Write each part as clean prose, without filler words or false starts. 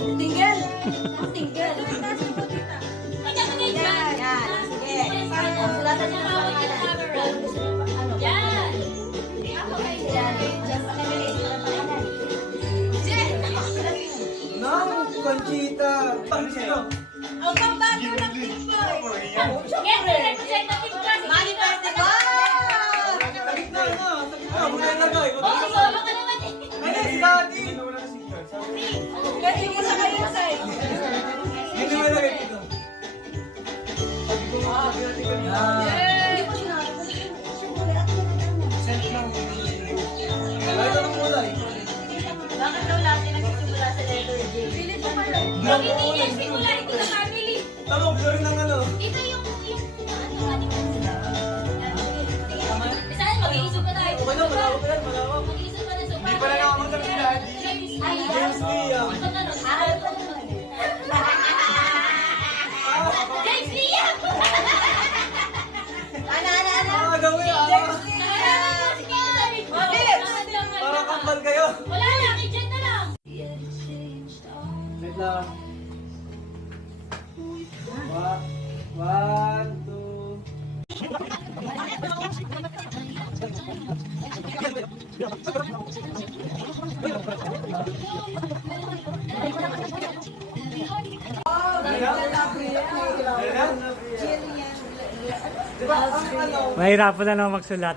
Tinggal. Tinggal. Yan, yan. Sige. Sulatan niyo na pangalan. Yan. Ako kayo yan. Just a minute. No, Conchita. Sino? Ang pambago ng Pinoy. Yes, representative class. Manny Festival! Sa gitna, no? Sa gitna. Muna ilagay. Oh, solo ka naman eh. Ay, si Daddy. Kasi mo sa kayo side. Hindi mo ilagay dito. Sabi ko nga, pinati ka niya. Hindi ko sinabi. Sent lang. Kahit anong kulay. Bakit daw natin nagsisimula sa letter J? Pili pa pala. Pag hindi niya simula, hindi ka family. Tama, blur ng ano. Ito yung Saan mag-iisip ka tayo? Okay lang, malawak yan, malawak. Mag-iisip ka na sa Hindi pa lang ako mag si Daddy. Ay, James Liam. James Liam! Ano? Ah, gawin ah. Parang kambal kayo. Wala lang, i-jet na lang. Wait lang. One, two. Diba, ang ano, Mahirapan na naman magsulat.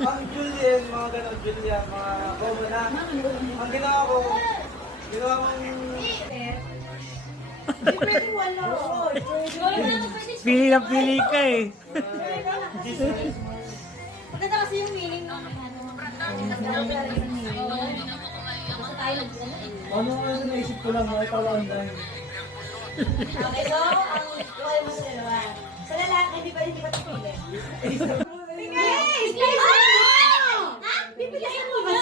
ang Julian, mga ganon, Julian, mga common na. Ang ginawa ko, ginawa kong Hindi pwede wala. Pili ng pili ka eh. Maganda kasi yung meaning ng ano nga naisip ko lang, mga tawaan lang. Okay, so, ang tuwal mo sa dalawa. Sa lalaki, hindi pa pipili. Bigay! Ha? Bibilihin mo ba?